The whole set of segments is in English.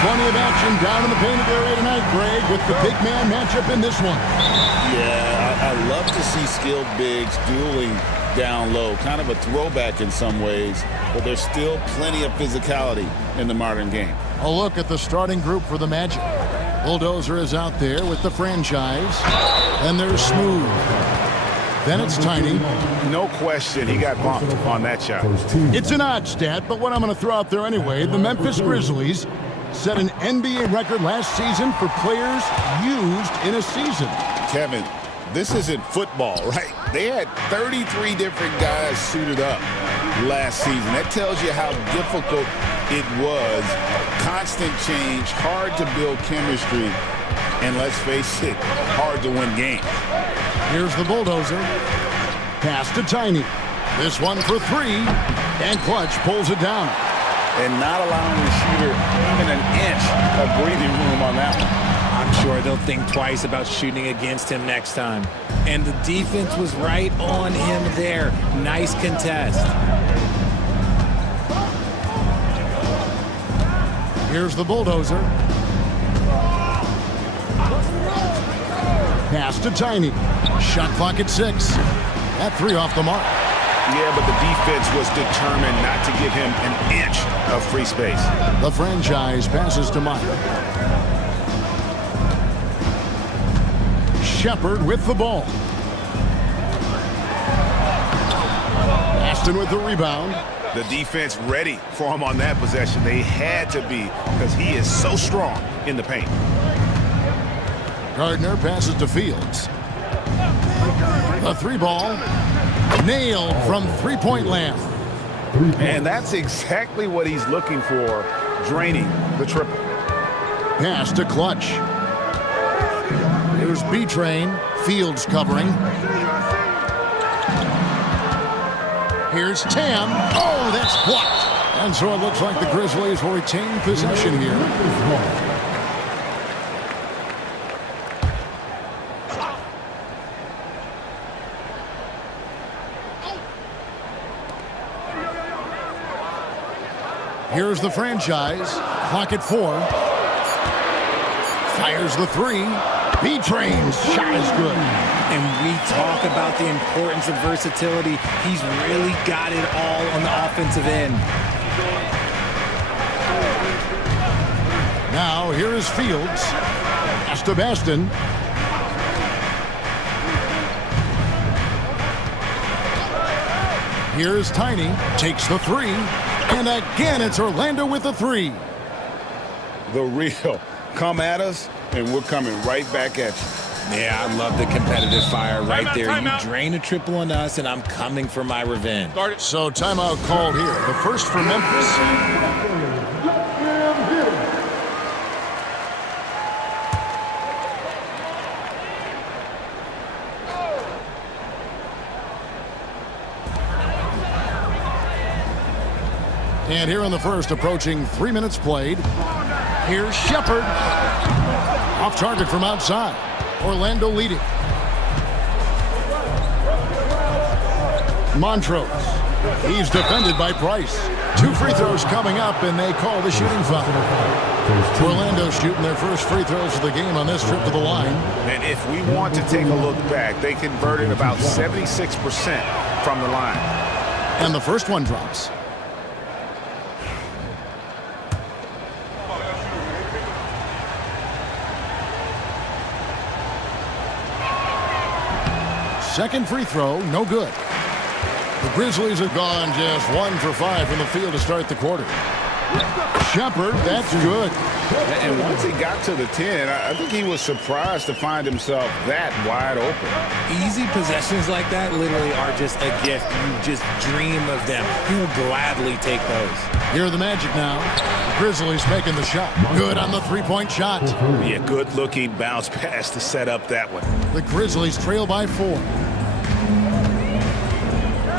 Plenty of action down in the painted area tonight, Greg, with the big man matchup in this one. Yeah, I love to see skilled bigs dueling down low. Kind of a throwback in some ways, but there's still plenty of physicality in the modern game. A look at the starting group for the Magic. Bulldozer is out there with the franchise. And there's Smooth. Then it's Tiny. No question, he got bumped on that shot. It's an odd stat, but what I'm going to throw out there anyway, the Memphis Grizzlies set an NBA record last season for players used in a season. Kevin, this isn't football, right? They had 33 different guys suited up last season. That tells you how difficult it was. Constant change, hard to build chemistry, and let's face it, hard to win games. Here's the Bulldozer. Pass to Tiny. This one for three, and Clutch pulls it down. And not allowing the shooter even an inch of breathing room on that one. I'm sure they'll think twice about shooting against him next time. And the defense was right on him there. Nice contest. Here's the Bulldozer. Pass to Tiny. Shot clock at 6. That three off the mark. Yeah, but the defense was determined not to give him an inch of free space. The franchise passes to Meyer. Shepard with the ball. Aston with the rebound. The defense ready for him on that possession. They had to be, because he is so strong in the paint. Gardner passes to Fields. The three ball. Nailed from three-point land. And that's exactly what he's looking for, draining the triple. Pass to Clutch. Here's B-Train. Fields covering. Here's Tam. Oh, that's blocked. And so it looks like the Grizzlies will retain possession here. Here's the franchise. Clock at 4. Fires the three. B-Train's shot is good. And we talk about the importance of versatility. He's really got it all on the offensive end. Now here is Fields. Pass to Baston. Here's Tiny. Takes the three. And again, it's Orlando with the three. The real. Come at us, and we're coming right back at you. Yeah, I love the competitive fire right there. You drain a triple on us, and I'm coming for my revenge. So timeout called here. The first for Memphis. And here in the first, approaching 3 minutes played. Here's Shepard. Off target from outside. Orlando leading. Montrose. He's defended by Price. 2 free throws coming up, and they call the shooting foul. Orlando shooting their first free throws of the game on this trip to the line. And if we want to take a look back, they converted about 76% from the line. And the first one drops. Second free throw, no good. The Grizzlies have gone just 1 for 5 from the field to start the quarter. Shepard, that's good. And once he got to the 10, I think he was surprised to find himself that wide open. Easy possessions like that literally are just a gift. You just dream of them. You'll gladly take those. Here are the Magic now. The Grizzlies making the shot. Good on the three-point shot. Yeah, good-looking bounce pass to set up that one. The Grizzlies trail by 4.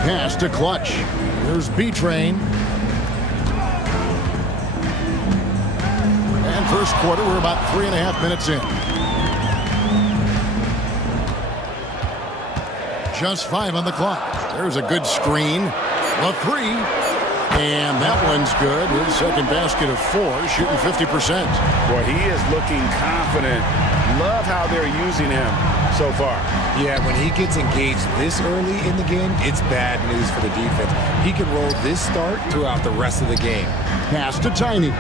Pass to Clutch. Here's B-Train. And first quarter, we're about 3.5 minutes in. Just 5 on the clock. There's a good screen. The three. And that one's good. His second basket of 4, shooting 50%. Boy, he is looking confident. Love how they're using him so far. Yeah, when he gets engaged this early in the game, it's bad news for the defense. He can roll this start throughout the rest of the game. Pass to Tiny.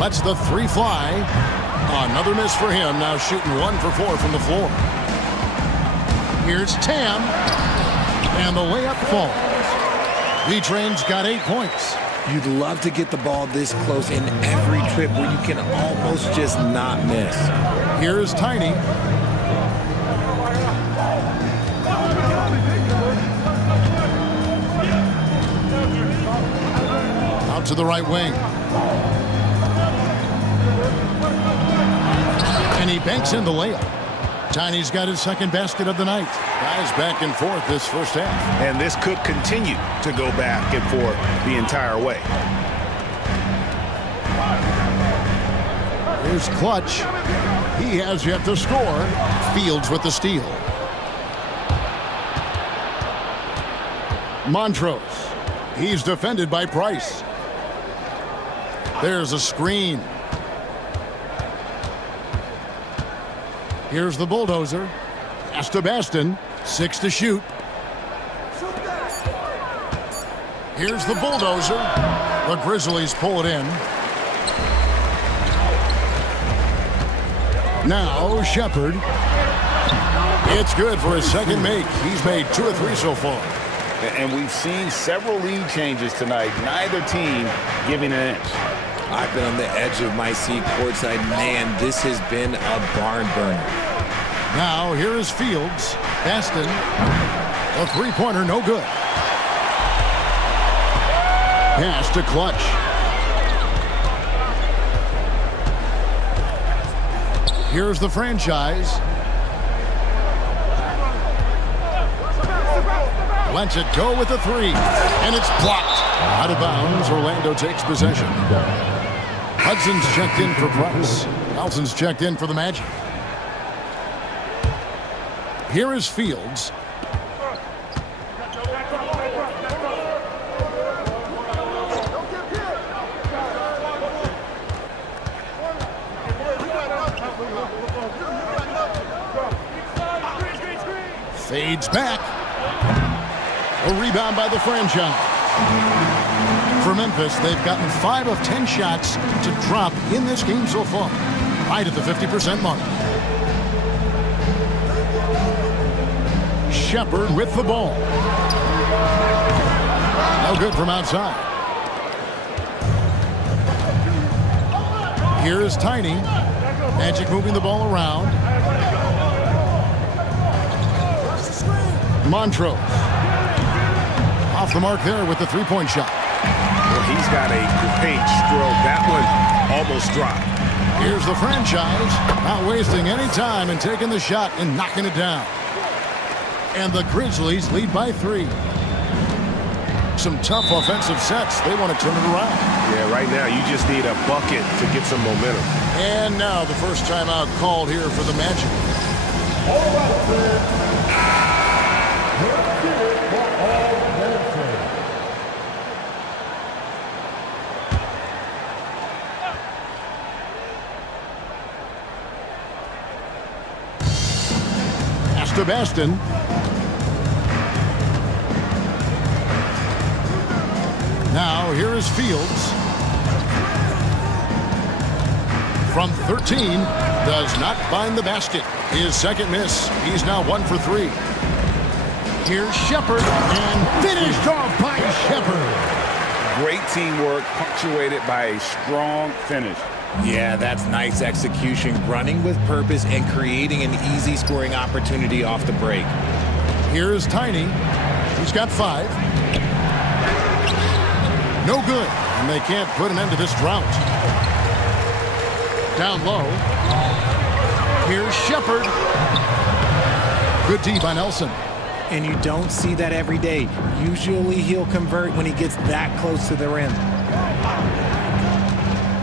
Lets the 3 fly. Another miss for him. Now shooting 1 for 4 from the floor. Here's Tam. And the layup falls. V-Train's got 8 points. You'd love to get the ball this close in every trip where you can almost just not miss. Here's Tiny. Out to the right wing. And he banks in the layup. Tiny's got his second basket of the night. Guys back and forth this first half. And this could continue to go back and forth the entire way. Here's Clutch. He has yet to score. Fields with the steal. Montrose. He's defended by Price. There's a screen. Here's the bulldozer. Pass to Baston. 6 to shoot. Here's the bulldozer. The Grizzlies pull it in. Now Shepard. It's good for his second make. He's made 2 or 3 so far. And we've seen several lead changes tonight. Neither team giving an inch. I've been on the edge of my seat courtside. Man, this has been a barn burner. Now here is Fields. Baston. A 3-pointer, no good. Pass to Clutch. Here's the franchise. Lets it go with a 3. And it's blocked. Out of bounds. Orlando takes possession. Hudson's checked in for Price. Nelson's checked in for the Magic. Here is Fields. Fades back. A rebound by the franchise. For Memphis, they've gotten 5 of 10 shots to drop in this game so far. Right at the 50% mark. Shepard with the ball. No good from outside. Here's Tiny. Magic moving the ball around. Montrose. Off the mark there with the 3-point shot. Well, he's got a great stroke. That one almost dropped. Here's the franchise. Not wasting any time and taking the shot and knocking it down. And the Grizzlies lead by 3. Some tough offensive sets. They want to turn it around. Yeah, right now you just need a bucket to get some momentum. And now the first timeout called here for the Magic. Pass to Baston. Now here is Fields. From 13, does not find the basket. His second miss. He's now 1 for 3. Here's Shepard, and finished off by Shepard. Great teamwork, punctuated by a strong finish. Yeah, that's nice execution, running with purpose and creating an easy scoring opportunity off the break. Here's Tiny. He's got 5. No good, and they can't put an end to this drought. Down low. Here's Shepard. Good D by Nelson. And you don't see that every day. Usually he'll convert when he gets that close to the rim.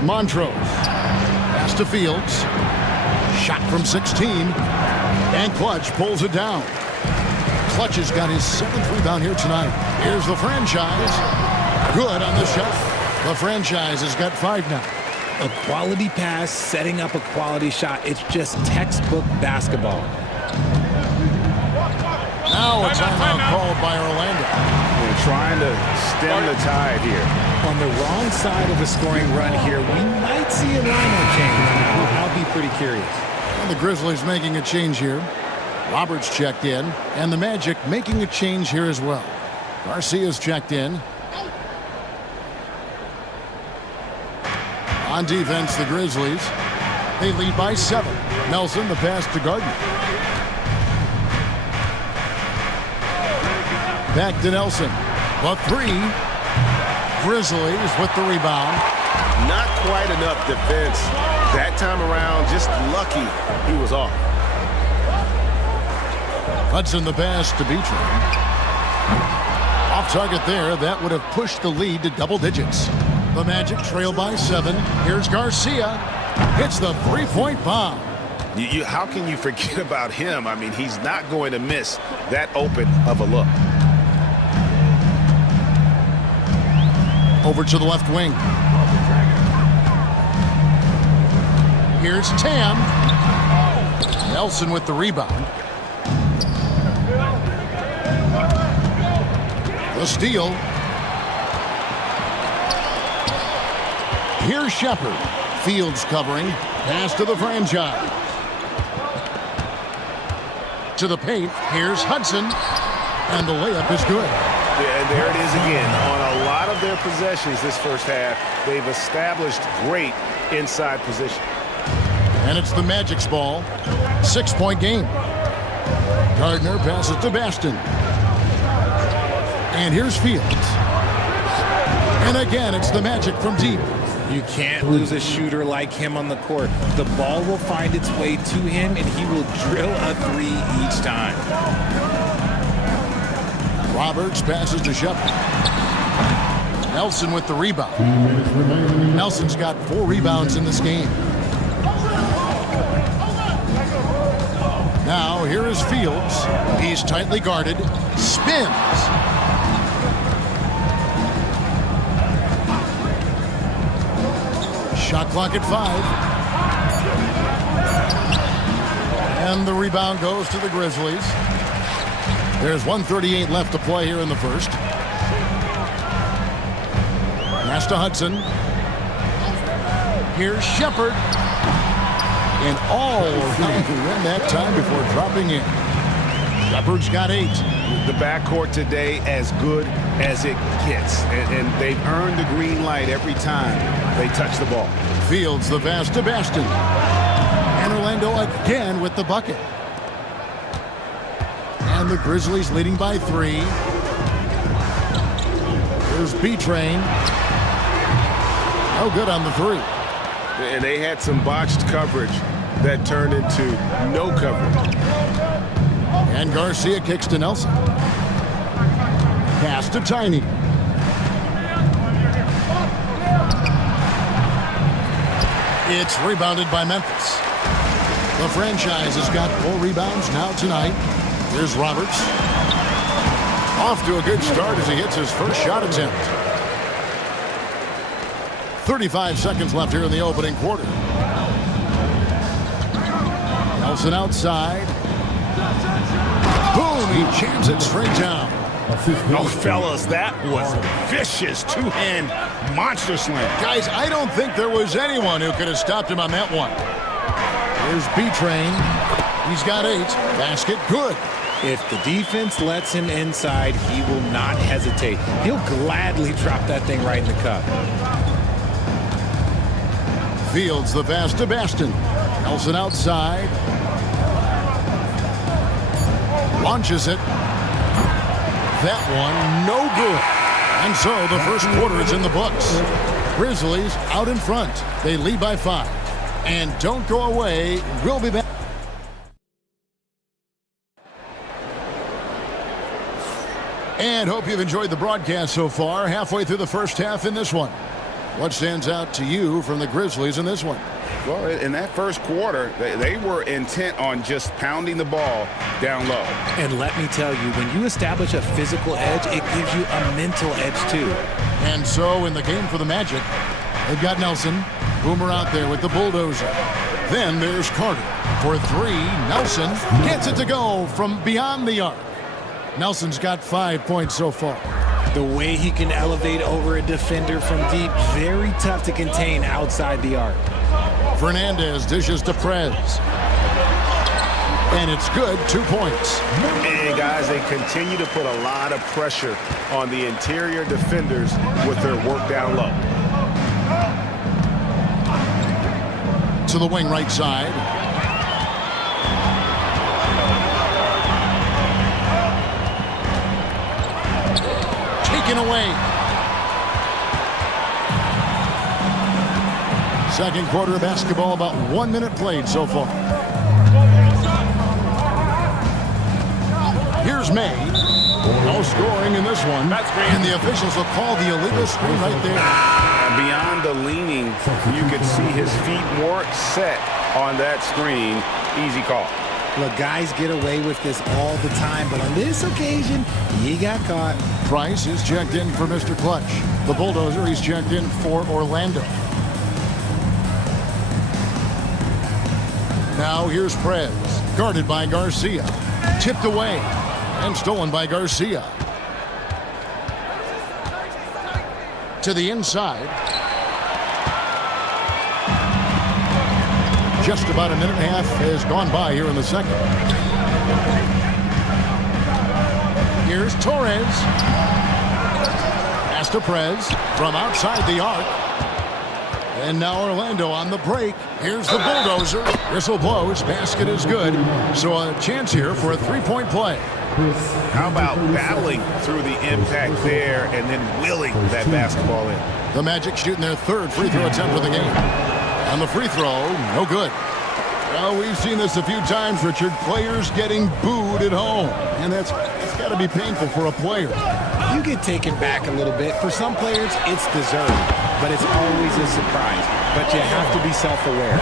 Montrose. Pass to Fields. Shot from 16. And Clutch pulls it down. Clutch has got his 7th rebound here tonight. Here's the franchise. Good on the shot. The franchise has got 5 now. A quality pass, setting up a quality shot. It's just textbook basketball. Now a timeout called by Orlando. They're trying to stem the tide here. On the wrong side of the scoring run here, we might see a lineup change. I'll be pretty curious. And the Grizzlies making a change here. Roberts checked in, and the Magic making a change here as well. Garcia's checked in. On defense, the Grizzlies. They lead by 7. Nelson, the pass to Gardner. Back to Nelson. The 3. Grizzlies with the rebound. Not quite enough defense. That time around, just lucky he was off. Hudson the pass to Beecher. Off target there. That would have pushed the lead to double digits. The Magic trail by 7. Here's Garcia. Hits the 3-point bomb. How can you forget about him? I mean, he's not going to miss that open of a look. Over to the left wing. Here's Tam. Nelson with the rebound. The steal. Here's Shepherd. Fields covering. Pass to the franchise. To the paint. Here's Hudson. And the layup is good. Yeah, and there it is again. On a lot of their possessions this first half, they've established great inside position. And it's the Magic's ball. 6-point game. Gardner passes to Baston. And here's Fields. And again, it's the Magic from deep. You can't lose a shooter like him on the court. The ball will find its way to him, and he will drill a 3 each time. Roberts passes to Shepherd. Nelson with the rebound. Nelson's got 4 rebounds in this game. Now, here is Fields. He's tightly guarded. Spins. Shot clock at 5. And the rebound goes to the Grizzlies. There's 1:38 left to play here in the first. Pass to Hudson. Here's Shepherd. And all trying to win that time before dropping in. Shepherd's got 8. The backcourt today as good as it gets. And they've earned the green light every time they touch the ball. Fields the pass to Baston. And Orlando again with the bucket. And the Grizzlies leading by 3. Here's B-Train. No good on the 3. And they had some botched coverage that turned into no coverage. And Garcia kicks to Nelson. Pass to Tiny. It's rebounded by Memphis. The franchise has got 4 rebounds now tonight. Here's Roberts. Off to a good start as he hits his first shot attempt. 35 seconds left here in the opening quarter. Nelson outside. Boom! He jams it straight down. Oh, fellas, that was vicious. 2-hand monster slam. Guys, I don't think there was anyone who could have stopped him on that one. Here's B-Train. He's got 8. Basket good. If the defense lets him inside, he will not hesitate. He'll gladly drop that thing right in the cup. Fields the pass to Baston. Nelson outside. Launches it. That one, no good. And so the first quarter is in the books. Grizzlies out in front. They lead by 5. And don't go away. We'll be back. And hope you've enjoyed the broadcast so far. Halfway through the first half in this one. What stands out to you from the Grizzlies in this one? Well, in that first quarter, they were intent on just pounding the ball down low. And let me tell you, when you establish a physical edge, it gives you a mental edge too. And so in the game for the Magic, they've got Nelson. Boomer out there with the bulldozer. Then there's Carter for three. Nelson gets it to go from beyond the arc. Nelson's got 5 points so far. The way he can elevate over a defender from deep, very tough to contain outside the arc. Fernandez dishes to Prez. And it's good, 2 points. And guys, they continue to put a lot of pressure on the interior defenders with their work down low. To the wing right side. Taken away. Second quarter of basketball, about 1 minute played so far. Here's May. No scoring in this one. And the officials will call the illegal screen right there. Beyond the leaning, you could see his feet more set on that screen. Easy call. Look, guys get away with this all the time, but on this occasion, he got caught. Price is checked in for Mr. Clutch. The bulldozer, he's checked in for Orlando. Now here's Prez, guarded by Garcia. Tipped away and stolen by Garcia. To the inside. Just about a minute and a half has gone by here in the second. Here's Torres. Pass to Prez from outside the arc. And now Orlando on the break. Here's the bulldozer. Whistle blows. Basket is good. So a chance here for a three-point play. How about battling through the impact there and then willing that basketball in? The Magic shooting their third free throw attempt of the game. And the free throw, no good. Well, we've seen this a few times, Richard. Players getting booed at home. And it's got to be painful for a player. You get taken back a little bit. For some players, it's deserved. But it's always a surprise. But you have to be self-aware.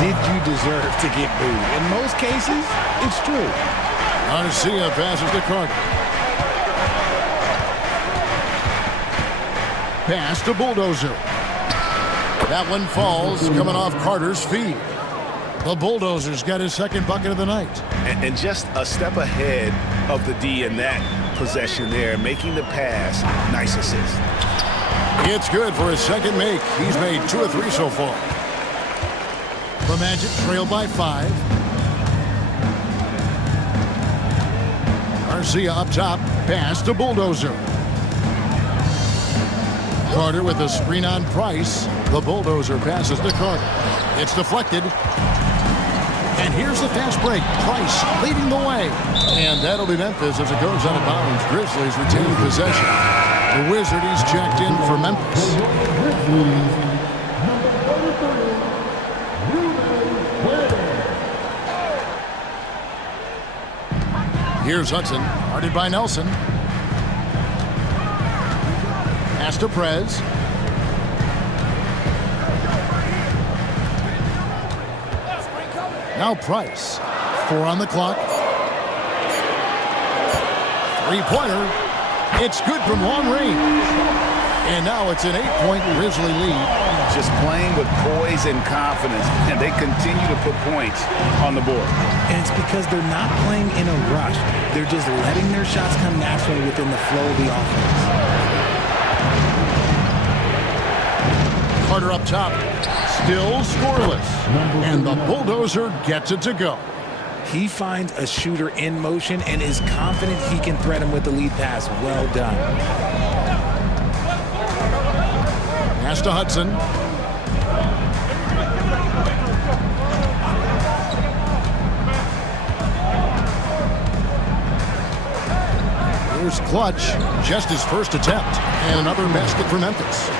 Did you deserve to get booed? In most cases, it's true. Garcia passes to Carter. Pass to Bulldozer. That one falls, coming off Carter's feet. The Bulldozer's got his second bucket of the night. And just a step ahead of the D in that possession there, making the pass. Nice assist. It's good for his second make. He's made 2 or 3 so far. The Magic trail by 5. Garcia up top. Pass to Bulldozer. Carter with a screen on Price. The Bulldozer passes to Carter. It's deflected. And here's the fast break. Price leading the way. And that'll be Memphis as it goes out of bounds. Grizzlies retain possession. The Wizard, he's checked in for Memphis. Here's Hudson, guarded by Nelson. Pass to Prez. Now Price. 4 on the clock. Three-pointer. It's good from long range. And now it's an 8-point Grizzly lead. Just playing with poise and confidence, and they continue to put points on the board. And it's because they're not playing in a rush. They're just letting their shots come naturally within the flow of the offense. Carter up top. Still scoreless. And the Bulldozer gets it to go. He finds a shooter in motion and is confident he can threat him with the lead pass. Well done. Pass to Hudson. Here's Clutch. Just his first attempt. And another basket for Memphis.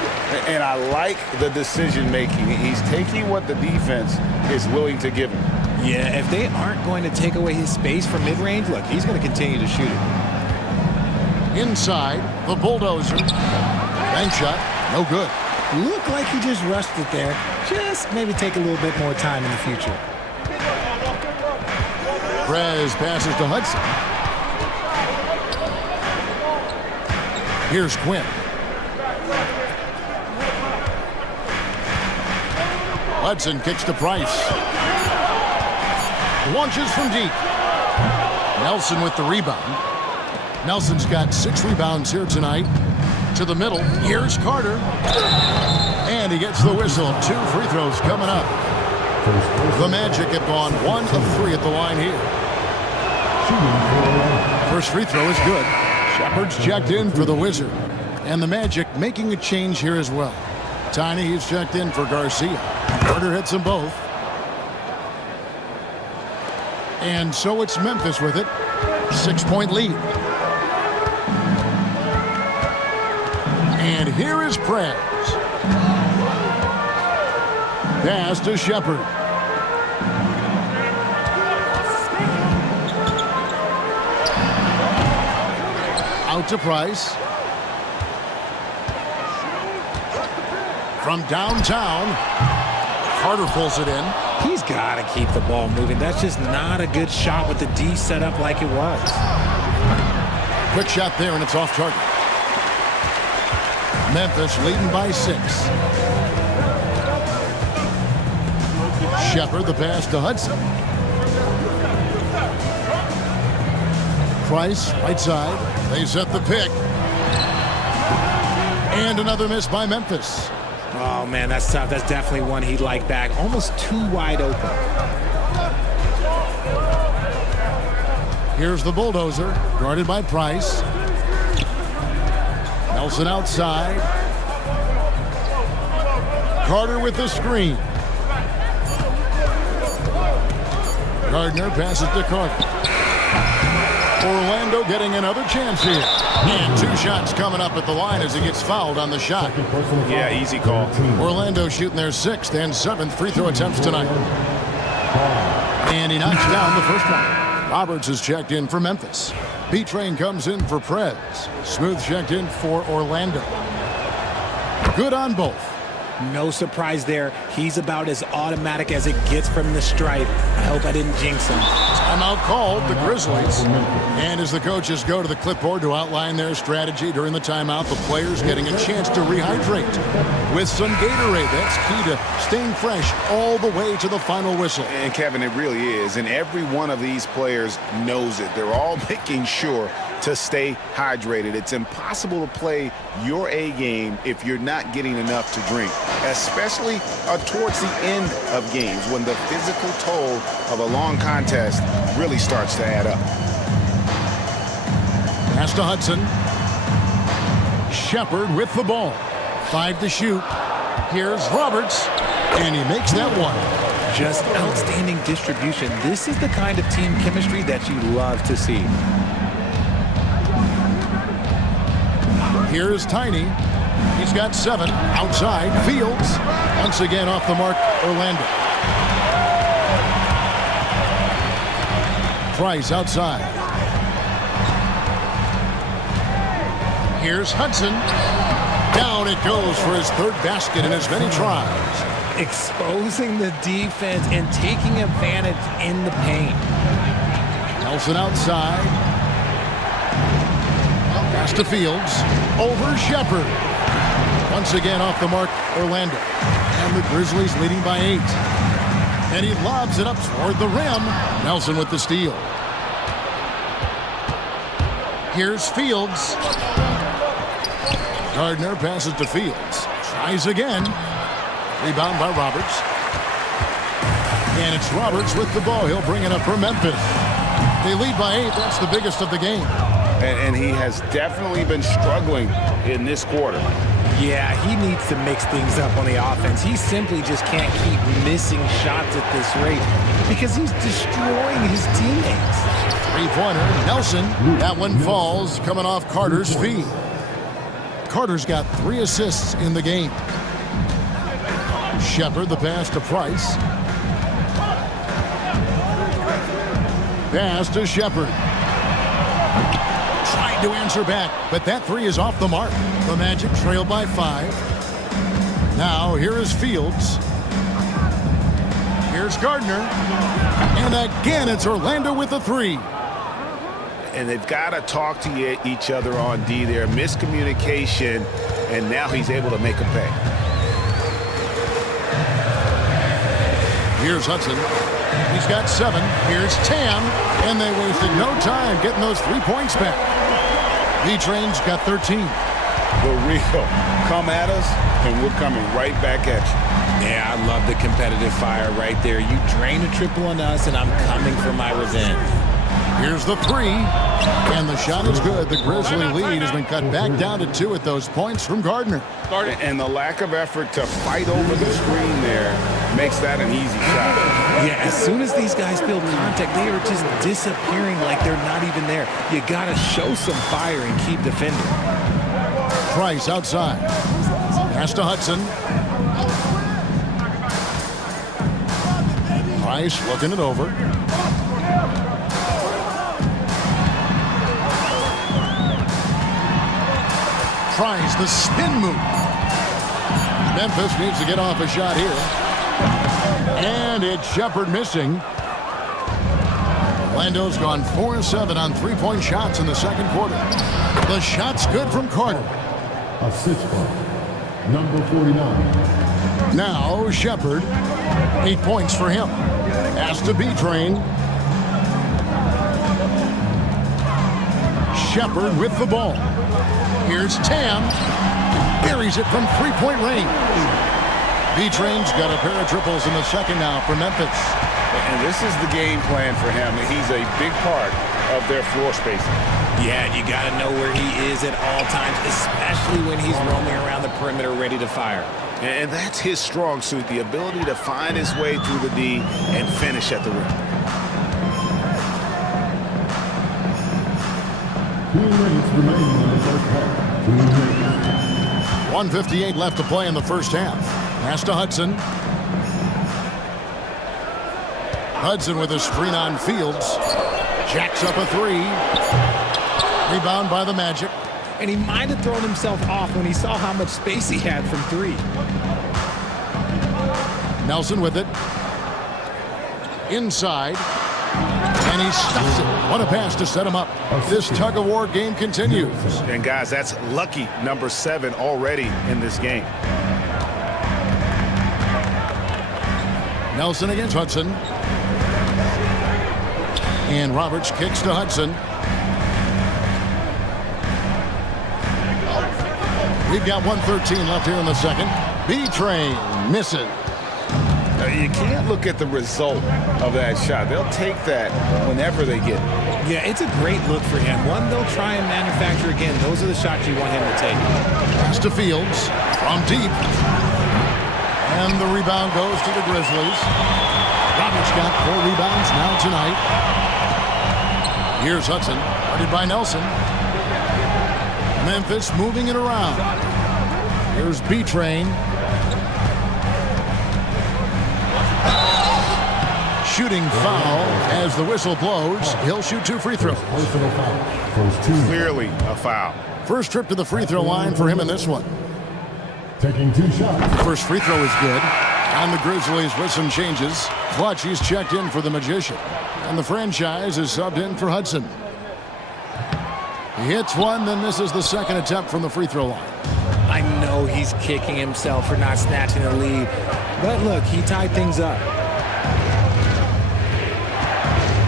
And I like the decision-making. He's taking what the defense is willing to give him. Yeah, if they aren't going to take away his space from mid-range, look, he's going to continue to shoot it. Inside, the Bulldozer. Bank shot, no good. Looked like he just rushed it there. Just maybe take a little bit more time in the future. Perez passes to Hudson. Here's Quinn. Hudson kicks to Price. Launches from deep. Nelson with the rebound. Nelson's got 6 rebounds here tonight. To the middle. Here's Carter. And he gets the whistle. 2 free throws coming up. The Magic have gone 1 of 3 at the line here. First free throw is good. Shepard's checked in for the Wizard. And the Magic making a change here as well. Tiny, he's checked in for Garcia. Carter hits them both. And so it's Memphis with it. 6-point lead. And here is Prez. Pass to Shepard. Out to Price. From downtown, Carter pulls it in. He's got to keep the ball moving. That's just not a good shot with the D set up like it was. Quick shot there, and it's off target. Memphis leading by 6. Shepard, the pass to Hudson. Price, right side. They set the pick. And another miss by Memphis. Oh, man, that's tough. That's definitely one he'd like back. Almost too wide open. Here's the bulldozer, guarded by Price. Nelson outside. Carter with the screen. Gardner passes to Carter. Orlando getting another chance here. And 2 shots coming up at the line as he gets fouled on the shot. Yeah, easy call. Orlando shooting their 6th and 7th free throw attempts tonight. And he knocks down the first one. Roberts is checked in for Memphis. B-Train comes in for Prez. Smooth checked in for Orlando. Good on both. No surprise there. He's about as automatic as it gets from the stripe. I hope I didn't jinx him. Timeout called, the Grizzlies. And as the coaches go to the clipboard to outline their strategy during the timeout, the players getting a chance to rehydrate with some Gatorade. That's key to staying fresh all the way to the final whistle. And Kevin, it really is. And every one of these players knows it. They're all making sure to stay hydrated. It's impossible to play your A game if you're not getting enough to drink, especially towards the end of games when the physical toll of a long contest really starts to add up. Pass to Hudson. Shepard with the ball. 5 to shoot. Here's Roberts, and he makes that one. Just outstanding distribution. This is the kind of team chemistry that you love to see. Here's Tiny. He's got 7. Outside. Fields. Once again off the mark, Orlando. Price outside. Here's Hudson. Down it goes for his 3rd basket in as many tries. Exposing the defense and taking advantage in the paint. Nelson outside. Pass to Fields. Over Shepard. Once again off the mark, Orlando. And the Grizzlies leading by 8. And he lobs it up toward the rim. Nelson with the steal. Here's Fields. Gardner passes to Fields. Tries again. Rebound by Roberts. And it's Roberts with the ball. He'll bring it up for Memphis. They lead by 8. That's the biggest of the game. And he has definitely been struggling in this quarter. Yeah, he needs to mix things up on the offense. He simply just can't keep missing shots at this rate because he's destroying his teammates. 3-pointer, Nelson. That one falls, coming off Carter's feet. Carter's got 3 assists in the game. Shepard, the pass to Price. Pass to Shepard. Trying to answer back, but that 3 is off the mark. The Magic trail by 5. Now here is Fields. Here's Gardner. And again, it's Orlando with the three. And they've got to talk to each other on D there. Miscommunication, and now he's able to make a pay. Here's Hudson. He's got 7. Here's Tam. And they wasted no time getting those 3 points back. B-Train's got 13. For real. Come at us, and we're coming right back at you. Yeah, I love the competitive fire right there. You drain a triple on us, and I'm coming for my revenge. Here's the 3. And the shot is good. The Grizzly lead has been cut back down to 2 at those points from Gardner. And the lack of effort to fight over the screen there makes that an easy shot. Yeah, as soon as these guys feel contact, they are just disappearing like they're not even there. You got to show some fire and keep defending. Price outside. Pass to Hudson. Price looking it over. Tries the spin move. Memphis needs to get off a shot here. And it's Shepard missing. Orlando's gone 4-7 on three-point shots in the second quarter. The shot's good from Carter. Assist number 49. Now Shepard. 8 points for him. Has to be Train. Shepard with the ball. Here's Tam. Buries it from three-point range. B-Train's got a pair of triples in the second now for Memphis. And this is the game plan for him. He's a big part of their floor spacing. Yeah, you got to know where he is at all times, especially when he's roaming around the perimeter ready to fire. And that's his strong suit, the ability to find his way through the D and finish at the rim. 2 minutes remaining in the first half. 2 minutes. 1:58 left to play in the first half. Pass to Hudson. Hudson with a screen on Fields. Jacks up a 3. Rebound by the Magic. And he might have thrown himself off when he saw how much space he had from 3. Nelson with it. Inside. And he stuffs it. What a pass to set him up. This tug-of-war game continues. And guys, that's lucky number 7 already in this game. Nelson against Hudson. And Roberts kicks to Hudson. We've got 1:13 left here in the second. B-Train misses. You can't look at the result of that shot. They'll take that whenever they get it. Yeah, it's a great look for him. One they'll try and manufacture again. Those are the shots you want him to take. Pass to Fields from deep. And the rebound goes to the Grizzlies. Roberts got 4 rebounds now tonight. Here's Hudson, guarded by Nelson. Memphis moving it around. Here's B-Train. Shooting foul as the whistle blows. He'll shoot 2 free throws. Personal foul. First 2. Clearly a foul. First trip to the free throw line for him in this one. Taking 2 shots. First free throw is good. And the Grizzlies with some changes. Clutch, he's checked in for the Magician. And the franchise is subbed in for Hudson. He hits one, then misses the second attempt from the free throw line. I know he's kicking himself for not snatching the lead. But look, he tied things up.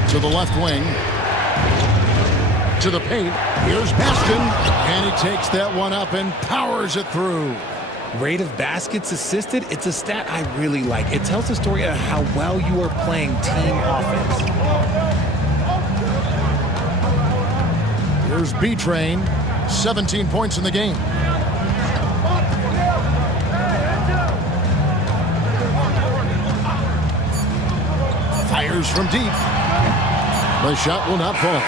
To the left wing. To the paint. Here's Baston. And he takes that one up and powers it through. Rate of baskets assisted, it's a stat I really like. It tells the story of how well you are playing team offense. Here's B-Train. 17 points in the game. Fires from deep. The shot will not fall.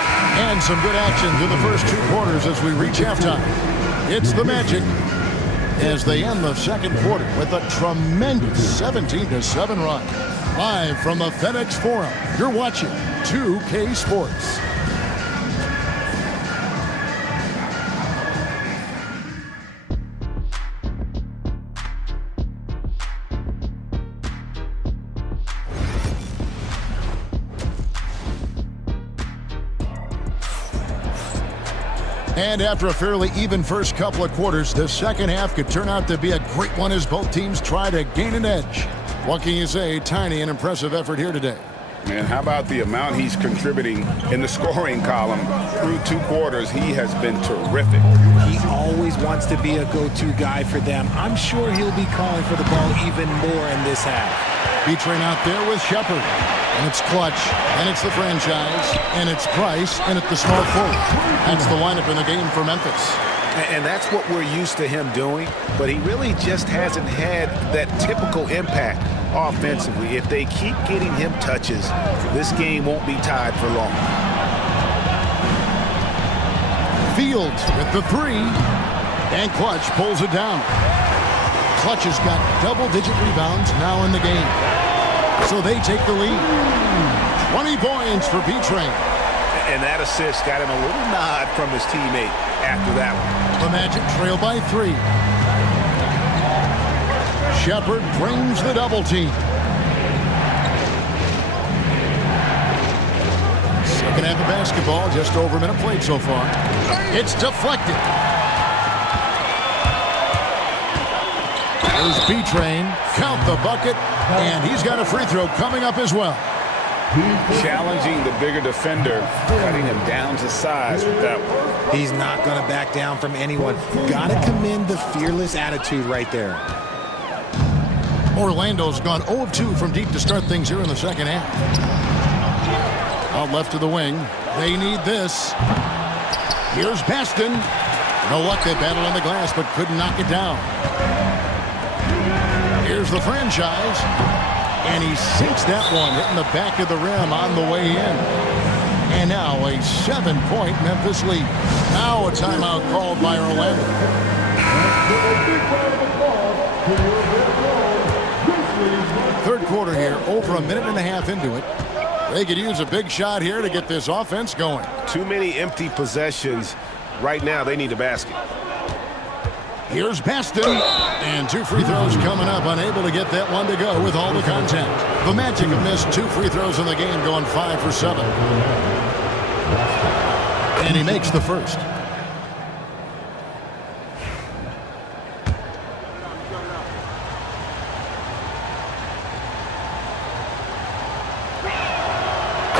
And some good action through the first 2 quarters as we reach halftime. It's the Magic as they end the second quarter with a tremendous 17-7 run. Live from the FedEx Forum, you're watching 2K Sports. And after a fairly even first couple of quarters, the second half could turn out to be a great one as both teams try to gain an edge. What can you say? Tiny and impressive effort here today. Man, how about the amount he's contributing in the scoring column? Through 2 quarters, he has been terrific. He always wants to be a go-to guy for them. I'm sure he'll be calling for the ball even more in this half. B-Train out there with Shepard. And it's Clutch. And it's the franchise. And it's Price. And it's the small forward. That's the lineup in the game for Memphis. And that's what we're used to him doing, but he really just hasn't had that typical impact offensively. If they keep getting him touches, this game won't be tied for long. Fields with the 3. And Clutch pulls it down. Clutch has got double-digit rebounds now in the game. So they take the lead. 20 points for B-Train. And that assist got him a little nod from his teammate after that one. The Magic trail by 3. Shepard brings the double team. Second half of basketball, just over a minute played so far. It's deflected. There's B-Train. Count the bucket. And he's got a free throw coming up as well. Challenging the bigger defender, cutting him down to size with that one. He's not going to back down from anyone. Got to commend the fearless attitude right there. Orlando's gone 0 of 2 from deep to start things here in the second half. Out left to the wing. They need this. Here's Baston. No luck, they battled on the glass, but couldn't knock it down. Here's the franchise. And he sinks that one, hitting the back of the rim on the way in. And now a 7-point Memphis lead. Now a timeout called by Orlando. Third quarter here, over a minute and a half into it. They could use a big shot here to get this offense going. Too many empty possessions. Right now, they need a basket. Here's Baston. And 2 free throws coming up. Unable to get that one to go with all the contact. The Magic have missed 2 free throws in the game, going 5 for 7. And he makes the first.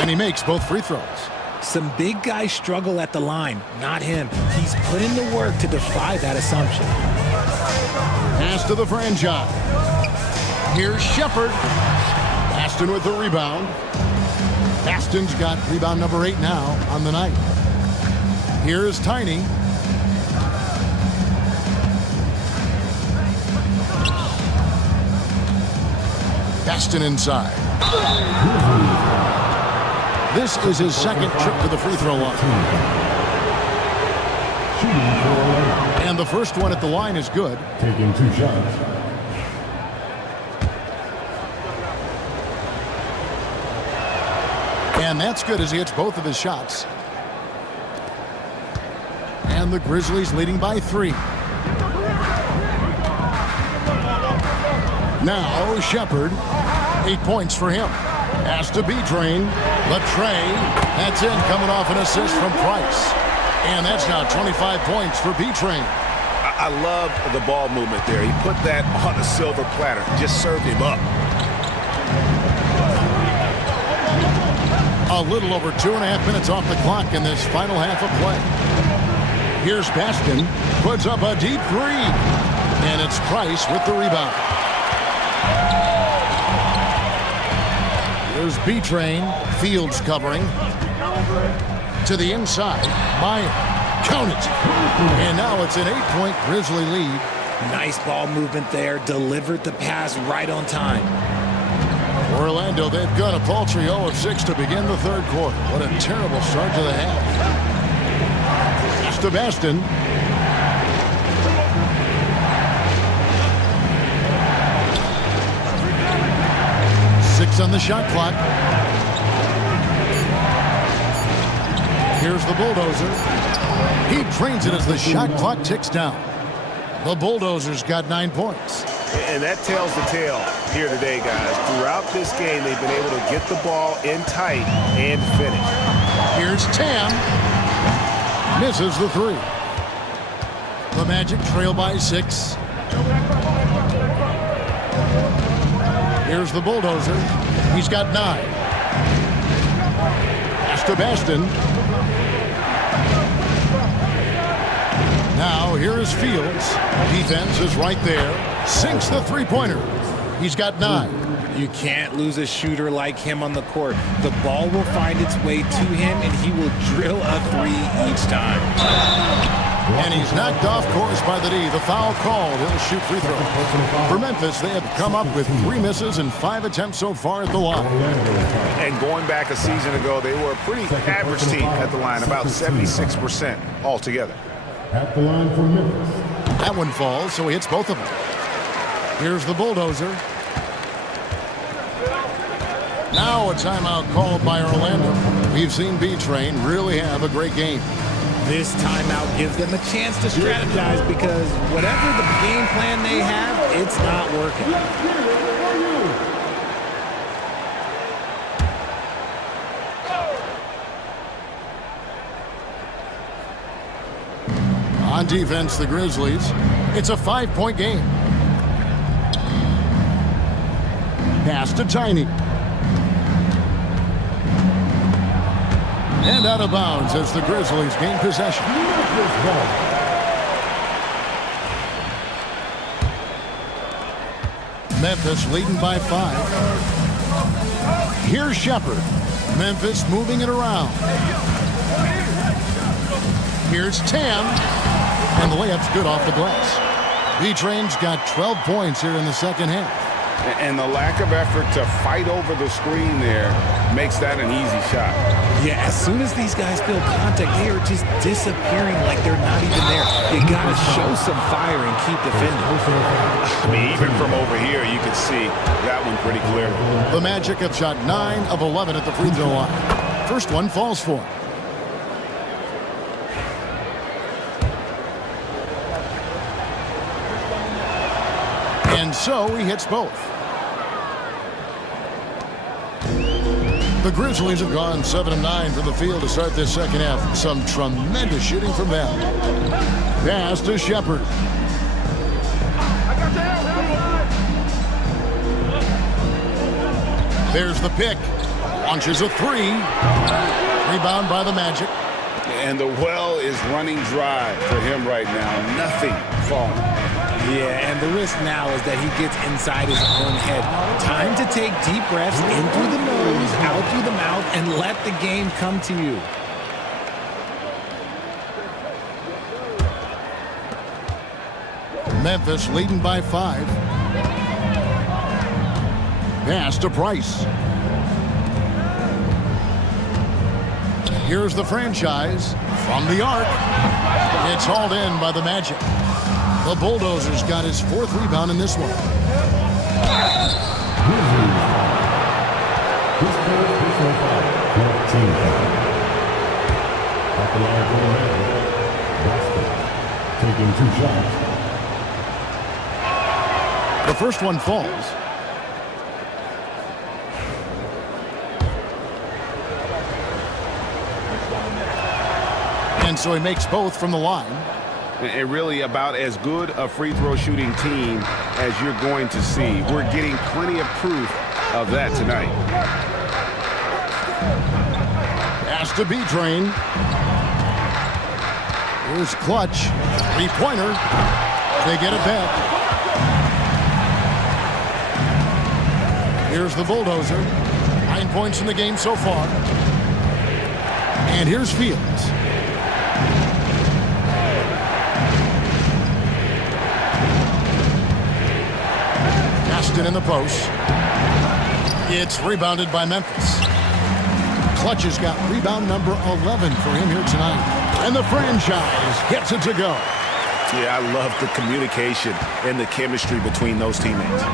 And he makes both free throws. Some big guys struggle at the line, not him. He's put in the work to defy that assumption. Pass to the franchise. Here's Shepard. Baston with the rebound. Baston's got rebound number 8 now on the night. Here's Tiny. Baston inside. This is his second trip to the free throw line. And the first one at the line is good. Taking 2 shots. And that's good as he hits both of his shots. And the Grizzlies leading by 3. Now Shepard, 8 points for him. Has to B-Train. Latrey, that's in, coming off an assist from Price. And that's now 25 points for B-Train. I love the ball movement there. He put that on a silver platter. Just served him up. A little over 2.5 minutes off the clock in this final half of play. Here's Baston. Puts up a deep 3. And it's Price with the rebound. There's B-Train. Fields covering. To the inside. Meyer. Count it. And now it's an 8-point Grizzly lead. Nice ball movement there. Delivered the pass right on time. Orlando, they've got a paltry 0 of 6 to begin the third quarter. What a terrible start to the half. Pass to Baston. Six on the shot clock. Here's the bulldozer. He drains it as the shot clock ticks down. The Bulldozers got 9 points. And that tells the tale here today, guys. Throughout this game, they've been able to get the ball in tight and finish. Here's Tam. Misses the 3. The Magic trail by 6. Here's the bulldozer. He's got 9. Sebastian. Now here is Fields. Defense is right there. Sinks the three-pointer. He's got 9. You can't lose a shooter like him on the court. The ball will find its way to him, and he will drill a 3 each time. And he's knocked off course by the D. The foul called. He'll shoot free throw. For Memphis, they have come up with 3 misses and 5 attempts so far at the line. And going back a season ago, they were a pretty average team at the line, about 76% altogether. At the line for Memphis. That one falls, so he hits both of them. Here's the bulldozer. Now a timeout called by Orlando. We've seen B-Train really have a great game. This timeout gives them a chance to strategize because whatever the game plan they have, it's not working. On defense, the Grizzlies. It's a 5-point game. Pass to Tiny. And out of bounds as the Grizzlies gain possession. Memphis leading by 5. Here's Shepard. Memphis moving it around. Here's Tam. And the layup's good off the glass. B-Train's got 12 points here in the second half. And the lack of effort to fight over the screen there makes that an easy shot. Yeah, as soon as these guys feel contact, they are just disappearing like they're not even there. You got to show some fire and keep defending. I mean, even from over here, you can see that one pretty clearly. The Magic have shot 9 of 11 at the free throw line. First one falls for him. And so he hits both. The Grizzlies have gone 7 of 9 from the field to start this second half. Some tremendous shooting from them. Pass to Shepard. There's the pick. Launches a 3. Rebound by the Magic. And the well is running dry for him right now. Nothing falling. Yeah, and the risk now is that he gets inside his own head. Time to take deep breaths in through the nose, out through the mouth, and let the game come to you. Memphis leading by 5. Pass to Price. Here's the franchise from the arc. It's hauled in by the Magic. The Bulldozer's got his 4th rebound in this one. At the line for Orlando. Taking 2 shots. The first one falls. And so he makes both from the line. And really about as good a free throw shooting team as you're going to see. We're getting plenty of proof of that tonight. Pass to B-Train. Here's Clutch. 3-pointer. They get it back. Here's the Bulldozer. 9 points in the game so far. And here's Fields. In the post. It's rebounded by Memphis. Clutch has got rebound number 11 for him here tonight. And the franchise gets it to go. Yeah, I love the communication and the chemistry between those teammates.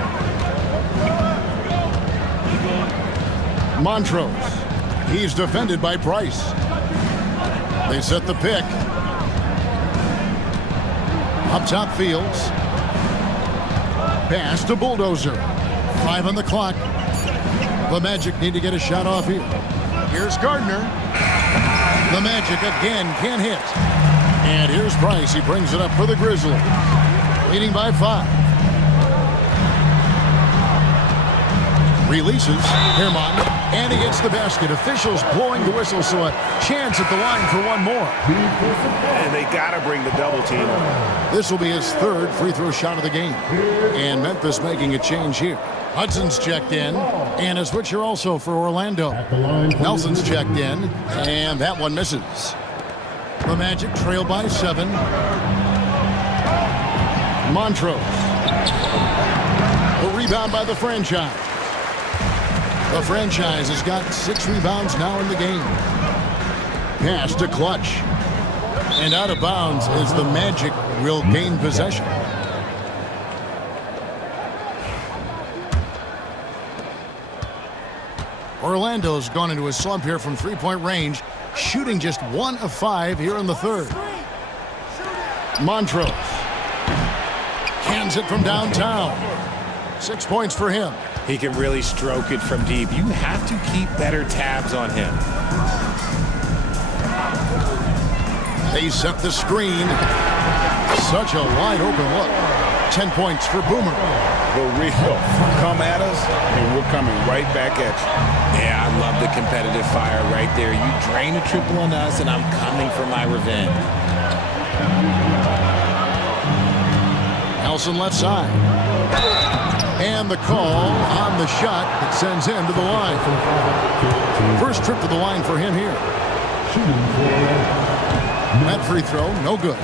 Montrose. He's defended by Price. They set the pick. Up top, Fields. Pass to Bulldozer. 5 on the clock. The Magic need to get a shot off here. Here's Gardner. The Magic again can't hit. And here's Price. He brings it up for the Grizzlies. Leading by 5. Releases. Herman. And he gets the basket. Officials blowing the whistle, so a chance at the line for one more. And they got to bring the double team. This will be his 3rd free throw shot of the game. And Memphis making a change here. Hudson's checked in, and a switcher also for Orlando. Nelson's checked in, and that one misses. The Magic trail by 7. Montrose. A rebound by the franchise. The franchise has got 6 rebounds now in the game. Pass to Clutch. And out of bounds as the Magic will gain possession. Orlando's gone into a slump here from three-point range, shooting just 1 of 5 here in the 3rd. Montrose cans it from downtown. 6 points for him. He can really stroke it from deep. You have to keep better tabs on him. They set the screen. Such a wide open look. 10 points for Boomer. The real come at us, and we're coming right back at you. Yeah, I love the competitive fire right there. You drain a triple on us, and I'm coming for my revenge. Nelson left side. And the call on the shot that sends him to the line. First trip to the line for him here. That free throw, no good.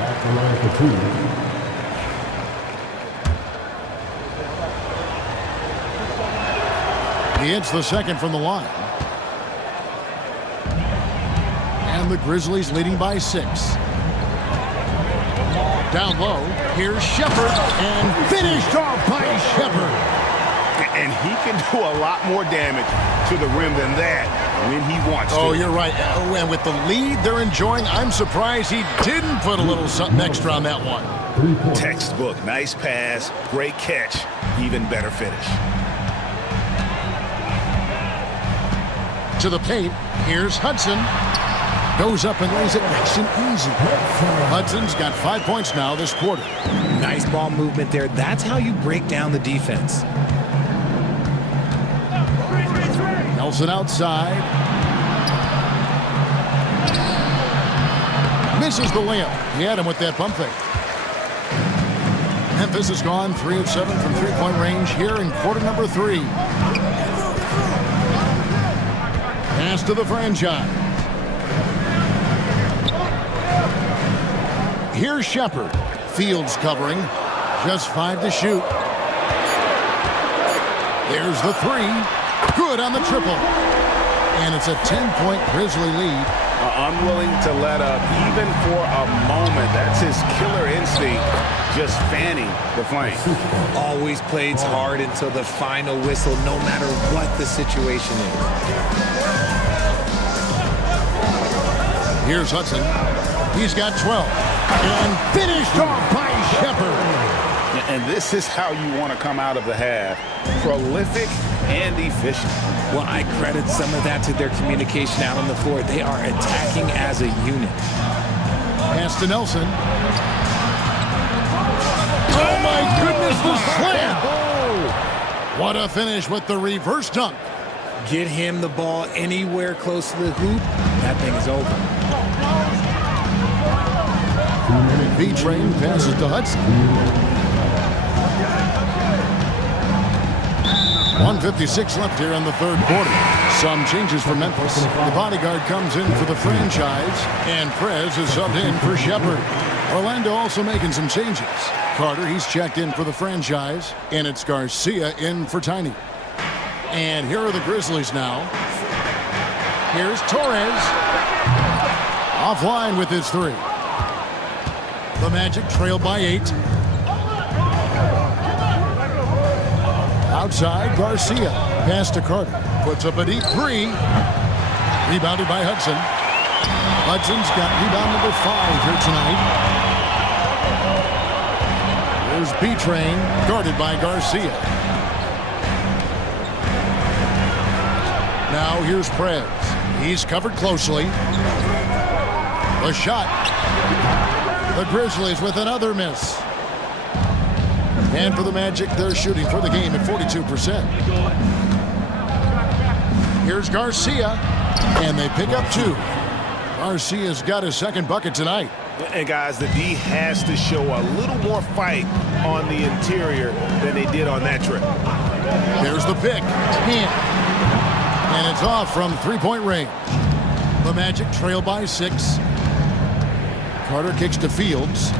He hits the second from the line. And the Grizzlies leading by 6. Down low, here's Shepard, and finished off by Shepard. And he can do a lot more damage to the rim than that when he wants to. Oh, you're right. And with the lead they're enjoying, I'm surprised he didn't put a little something extra on that one. Textbook. Nice pass, great catch, even better finish. To the paint, here's Hudson. Goes up and lays it nice and easy. Hudson's got 5 points now this quarter. Nice ball movement there. That's how you break down the defense. Nelson outside. Misses the layup. He had him with that pump fake. Memphis has gone 3 of 7 from three-point range here in quarter number 3. Pass to the franchise. Here's Shepard. Fields covering. Just 5 to shoot. There's the 3. Good on the triple. And it's a 10-point Grizzly lead. Unwilling to let up even for a moment. That's his killer instinct. Just fanning the flame. Always plays hard until the final whistle, no matter what the situation is. Here's Hudson. He's got 12. And finished off by Shepard. And this is how you want to come out of the half. Prolific and efficient. Well, I credit some of that to their communication out on the floor. They are attacking as a unit. Pass to Nelson. Oh, my goodness, the slam. What a finish with the reverse dunk. Get him the ball anywhere close to the hoop, that thing is over. B-Train passes to Hudson. 1:56 left here in the 3rd quarter. Some changes for Memphis. The bodyguard comes in for the franchise, and Prez is subbed in for Shepard. Orlando also making some changes. Carter, he's checked in for the franchise, and it's Garcia in for Tiny. And here are the Grizzlies now. Here's Torres. Offline with his 3. The Magic trail by 8. Outside, Garcia. Pass to Carter. Puts up a deep 3. Rebounded by Hudson. Hudson's got rebound number 5 here tonight. There's B-Train, guarded by Garcia. Now here's Prez. He's covered closely. The shot. The Grizzlies with another miss. And for the Magic, they're shooting for the game at 42%. Here's Garcia, and they pick up 2. Garcia's got his second bucket tonight. And guys, the D has to show a little more fight on the interior than they did on that trip. There's the pick. And it's off from three-point range. The Magic trail by 6. Carter kicks to Fields.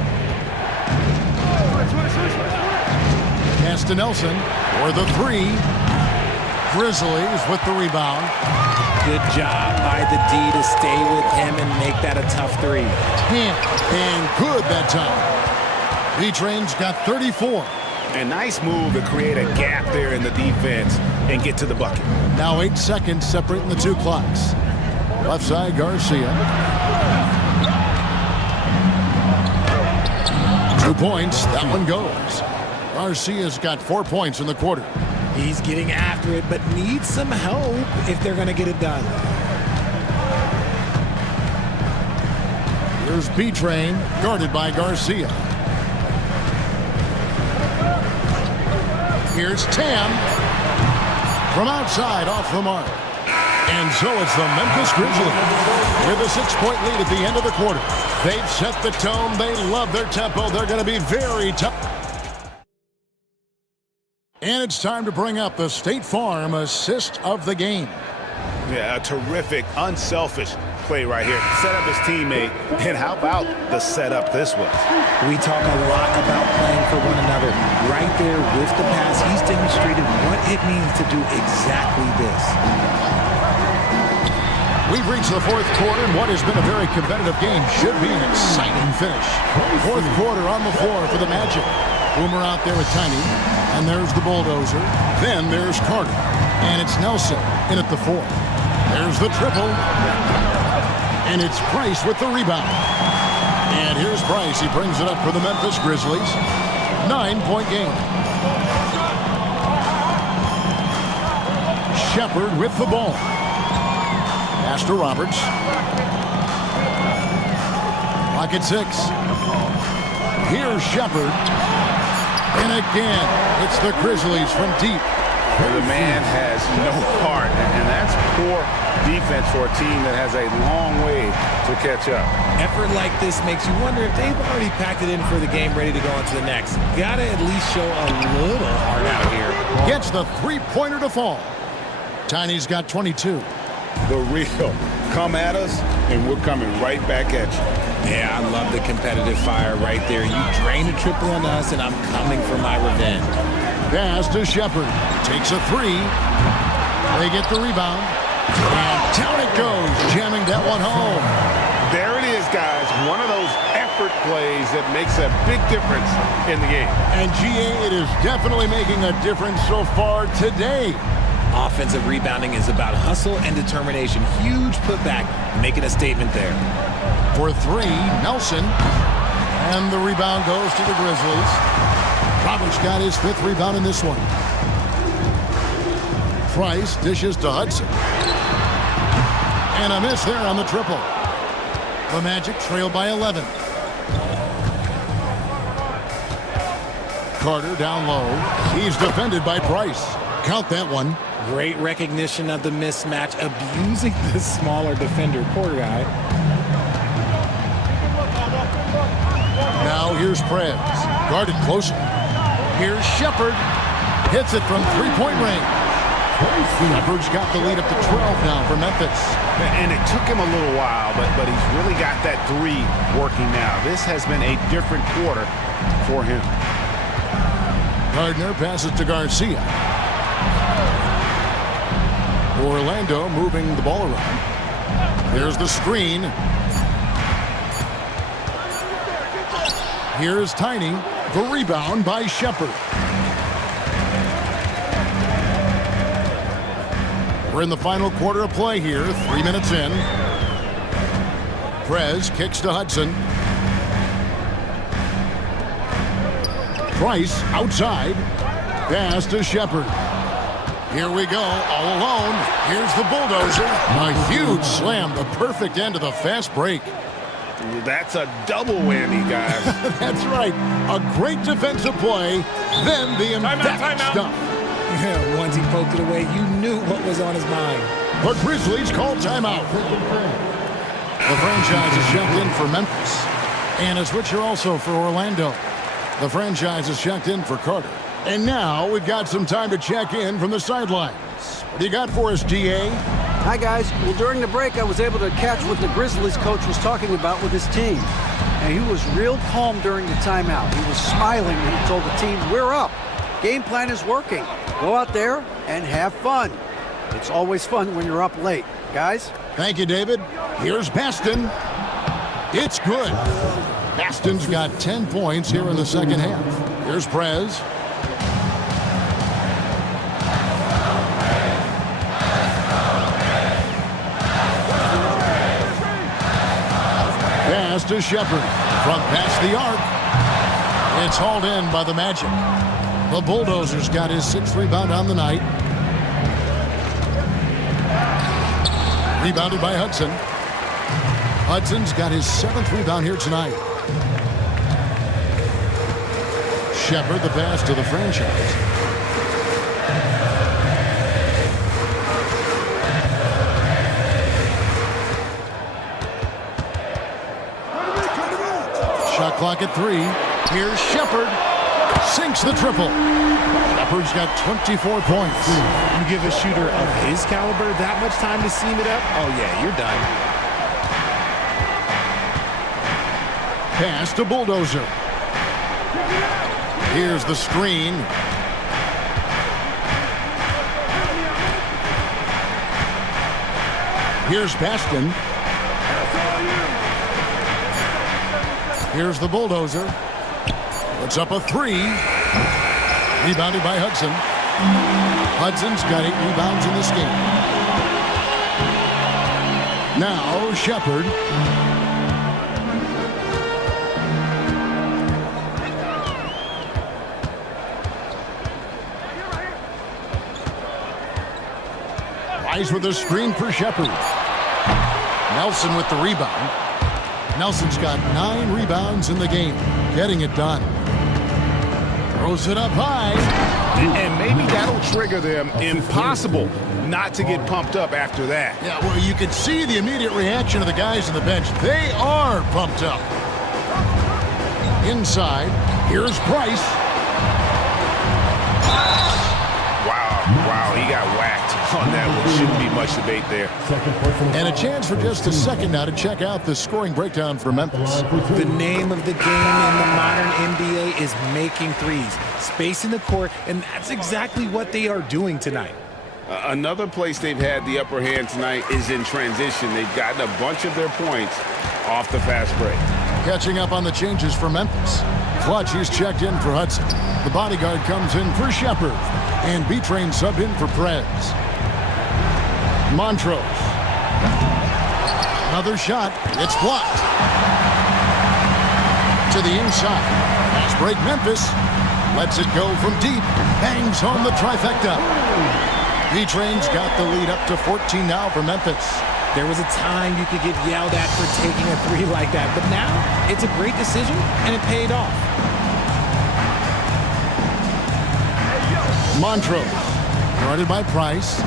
Pass to Nelson for the 3. Grizzlies with the rebound. Good job by the D to stay with him and make that a tough 3. And good that time. B-Train's got 34. A nice move to create a gap there in the defense and get to the bucket. Now 8 seconds separating the 2 clocks. Left side, Garcia. 2 points. That one goes. Garcia's got 4 points in the quarter. He's getting after it, but needs some help if they're going to get it done. Here's B-Train, guarded by Garcia. Here's Tam. From outside, off the mark. And so it's the Memphis Grizzlies with a 6-point lead at the end of the quarter. They've set the tone. They love their tempo. They're going to be very tough. And it's time to bring up the State Farm assist of the game. Yeah, a terrific, unselfish play right here. Set up his teammate, and how about the setup this was? We talk a lot about playing for one another. Right there with the pass, he's demonstrated what it means to do exactly this. We've reached the 4th quarter, and what has been a very competitive game should be an exciting finish. 4th quarter on the floor for the Magic. Boomer out there with Tiny, and there's the bulldozer. Then there's Carter, and it's Nelson in at the 4. There's the triple, and it's Price with the rebound. And here's Price. He brings it up for the Memphis Grizzlies. 9-point game. Shepard with the ball. Pass to Roberts. Clock at 6. Here's Shepard. And again, it's the Grizzlies from deep. The man has no heart, and that's poor defense for a team that has a long way to catch up. Effort like this makes you wonder if they've already packed it in for the game, ready to go on to the next. Gotta at least show a little heart out here. Gets the 3-pointer to fall. Tiny's got 22. The real come at us, and we're coming right back at you. Yeah, I love the competitive fire right there. You drain a triple on us, and I'm coming for my revenge. Pass to Shepard. Takes a 3. They get the rebound. And down it goes, jamming that one home. There it is, guys. One of those effort plays that makes a big difference in the game. And GA, it is definitely making a difference so far today. Offensive rebounding is about hustle and determination. Huge putback, making a statement there. For 3, Nelson. And the rebound goes to the Grizzlies. Roberts got his 5th rebound in this one. Price dishes to Hudson. And a miss there on the triple. The Magic trail by 11. Carter down low. He's defended by Price. Count that one. Great recognition of the mismatch, abusing the smaller defender. Poor guy. Now here's Prez. Guarded closer. Here's Shepard. Hits it from 3-point range. Shepard's got the lead up to 12 now for Memphis. And it took him a little while, but he's really got that 3 working now. This has been a different quarter for him. Gardner passes to Garcia. Orlando moving the ball around. There's the screen. Here's Tiny. The rebound by Shepard. We're in the final quarter of play here. 3 minutes in. Prez kicks to Hudson. Price outside. Pass to Shepard. Here we go, all alone. Here's the bulldozer. A huge slam, the perfect end of the fast break. That's a double whammy, guys. That's right. A great defensive play, then the emphatic stuff. Yeah, once he poked it away, you knew what was on his mind. The Grizzlies call timeout. The franchise is checked in for Memphis. And a switcher also for Orlando. The franchise is checked in for Carter. And now we've got some time to check in from the sidelines. What do you got for us, DA? Hi, guys. Well, during the break, I was able to catch what the Grizzlies coach was talking about with his team. And he was real calm during the timeout. He was smiling when he told the team, we're up. Game plan is working. Go out there and have fun. It's always fun when you're up late. Guys? Thank you, David. Here's Baston. It's good. Baston's got 10 points here in the second half. Here's Prez. Pass to Shepard. Front past the arc. It's hauled in by the Magic. The Bulldozers got his 6th rebound on the night. Rebounded by Hudson. Hudson's got his 7th rebound here tonight. Shepard, the pass to the franchise. Shot clock at 3. Here's Shepard. Sinks the triple. Shepard's got 24 points. You give a shooter of his caliber that much time to seam it up? Oh, yeah, you're done. Pass to Bulldozer. Here's the screen. Here's Baston. Here's the Bulldozer. Puts up a 3. Rebounded by Hudson. Hudson's got 8 rebounds in this game. Now Shepard. Rice with a screen for Shepard. Nelson with the rebound. Nelson's got 9 rebounds in the game. Getting it done. Throws it up high. And maybe that'll trigger them. Impossible not to get pumped up after that. Yeah, well, you can see the immediate reaction of the guys on the bench. They are pumped up. Inside, here's Price. Wow, he got whacked on that one. Shouldn't be much debate there. And a chance for just a second now to check out the scoring breakdown for Memphis. The name of the game in the modern NBA is making threes, spacing the court, and that's exactly what they are doing tonight. Another place they've had the upper hand tonight is in transition. They've gotten a bunch of their points off the fast break. Catching up on the changes for Memphis. Clutch is checked in for Hudson. The bodyguard comes in for Shepard. And B-Train subbed in for Prez. Montrose. Another shot. It's blocked. To the inside. Fast break Memphis. Lets it go from deep. Bangs home the trifecta. B-Train's got the lead up to 14 now for Memphis. There was a time you could get yelled at for taking a 3 like that, but now it's a great decision, and it paid off. Montrose, guarded by Price.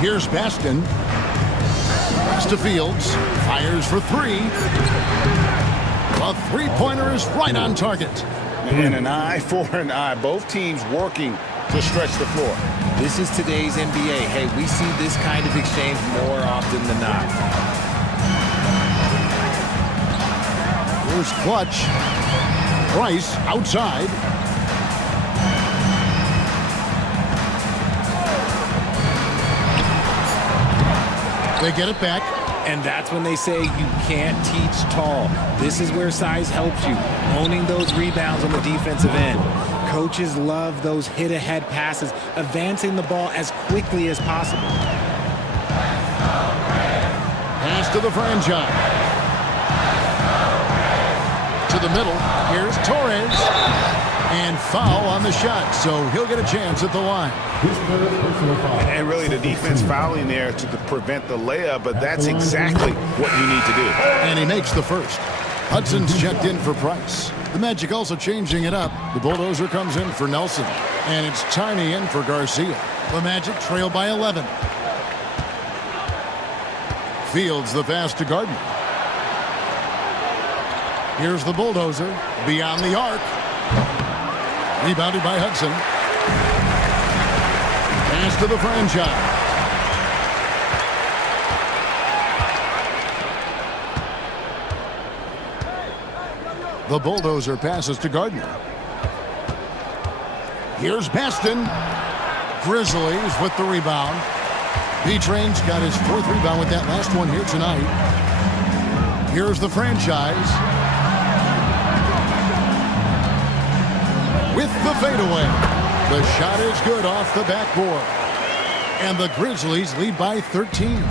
Here's Baston. Pass to Fields. Fires for 3. A 3-pointer is right on target. And an eye for an eye. Both teams working to stretch the floor. This is today's NBA. Hey, we see this kind of exchange more often than not. Here's Clutch. Price outside. They get it back. And that's when they say you can't teach tall. This is where size helps you, owning those rebounds on the defensive end. Coaches love those hit-ahead passes, advancing the ball as quickly as possible. Pass to the franchise. To the middle. Here's Torres. And foul on the shot, so he'll get a chance at the line. And really the defense fouling there to prevent the layup, but that's exactly what you need to do. And he makes the first. Hudson's checked in for Price. The Magic also changing it up. The Bulldozer comes in for Nelson. And it's Tiny in for Garcia. The Magic trail by 11. Fields the pass to Gardner. Here's the Bulldozer beyond the arc. Rebounded by Hudson. Pass to the franchise. The Bulldozer passes to Gardner. Here's Baston. Grizzlies with the rebound. B-Train's got his 4th rebound with that last one here tonight. Here's the franchise. With the fadeaway. The shot is good off the backboard. And the Grizzlies lead by 13.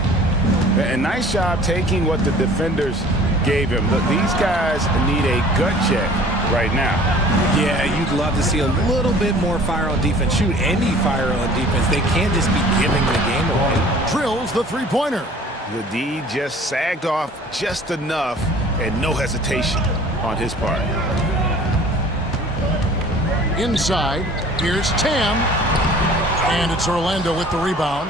A nice job taking what the defenders gave him. Look, these guys need a gut check right now. Yeah, you'd love to see a little bit more fire on defense. Shoot, any fire on defense. They can't just be giving the game away. Drills the three-pointer. The D just sagged off just enough and no hesitation on his part. Inside, here's Tam. And it's Orlando with the rebound.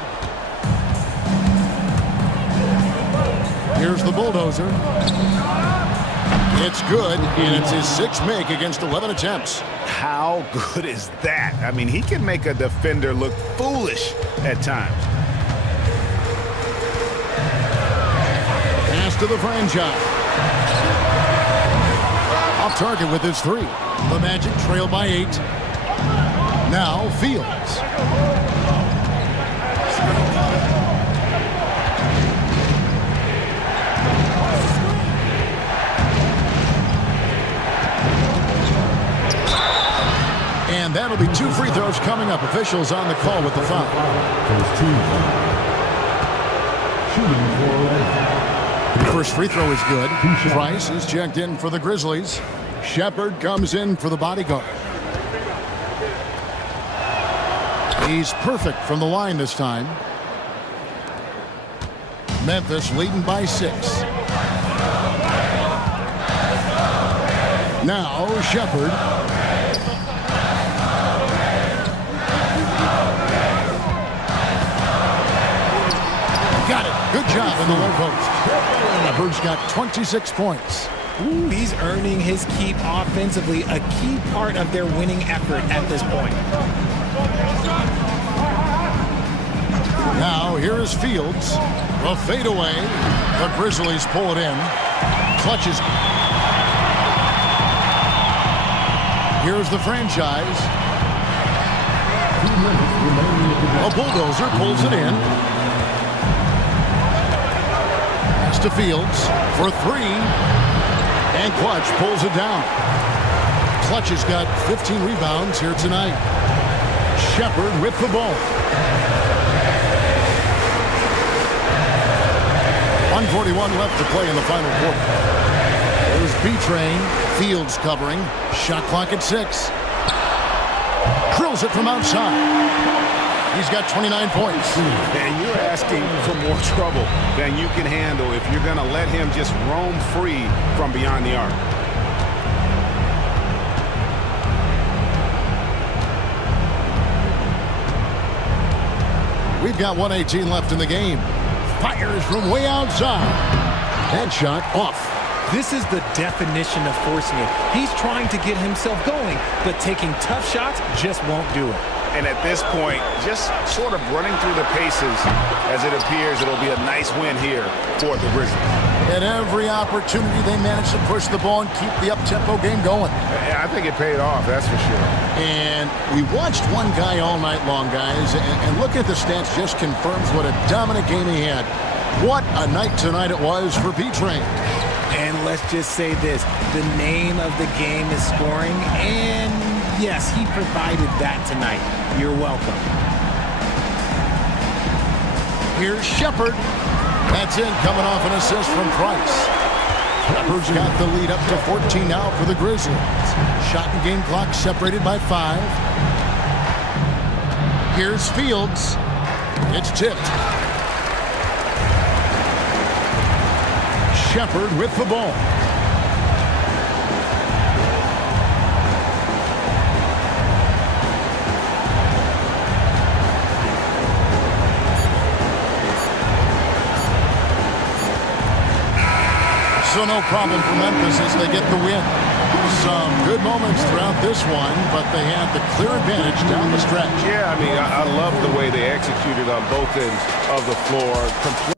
Here's the Bulldozer. It's good, and it's his 6th make against 11 attempts. How good is that? I mean, he can make a defender look foolish at times. Pass to the franchise. Off target with his 3. The Magic trail by 8. Now Fields. And that'll be 2 free throws coming up. Officials on the call with the foul. The first free throw is good. Price is checked in for the Grizzlies. Shepard comes in for the bodyguard. He's perfect from the line this time. Memphis leading by 6. Now Shepard. Got it. Good job in the low post. Shepard's got 26 points. Ooh, he's earning his keep offensively, a key part of their winning effort at this point. Now here is Fields. A fadeaway. The Grizzlies pull it in. Clutches. Here's the franchise. A Bulldozer pulls it in. Pass to Fields for 3. And Clutch pulls it down. Clutch has got 15 rebounds here tonight. Shepard with the ball. 141 left to play in the final quarter. There's B-Train. Fields covering. Shot clock at 6. Drills it from outside. He's got 29 points. And you're asking for more trouble than you can handle if you're going to let him just roam free from beyond the arc. We've got 1:18 left in the game. Fires from way outside. Headshot off. This is the definition of forcing it. He's trying to get himself going, but taking tough shots just won't do it. And at this point, just sort of running through the paces as it appears it'll be a nice win here for the Grizzlies. At every opportunity, they managed to push the ball and keep the up-tempo game going. I think it paid off, that's for sure. And we watched one guy all night long, guys, and look at the stats just confirms what a dominant game he had. What a night tonight it was for B-Train. And let's just say this, the name of the game is scoring, and yes, he provided that tonight. You're welcome. Here's Shepard. That's in, coming off an assist from Price. Shepard's got the lead up to 14 now for the Grizzlies. Shot and game clock separated by 5. Here's Fields. It's tipped. Shepard with the ball. So no problem for Memphis as they get the win. Some good moments throughout this one, but they had the clear advantage down the stretch. Yeah, I mean, I love the way they executed on both ends of the floor.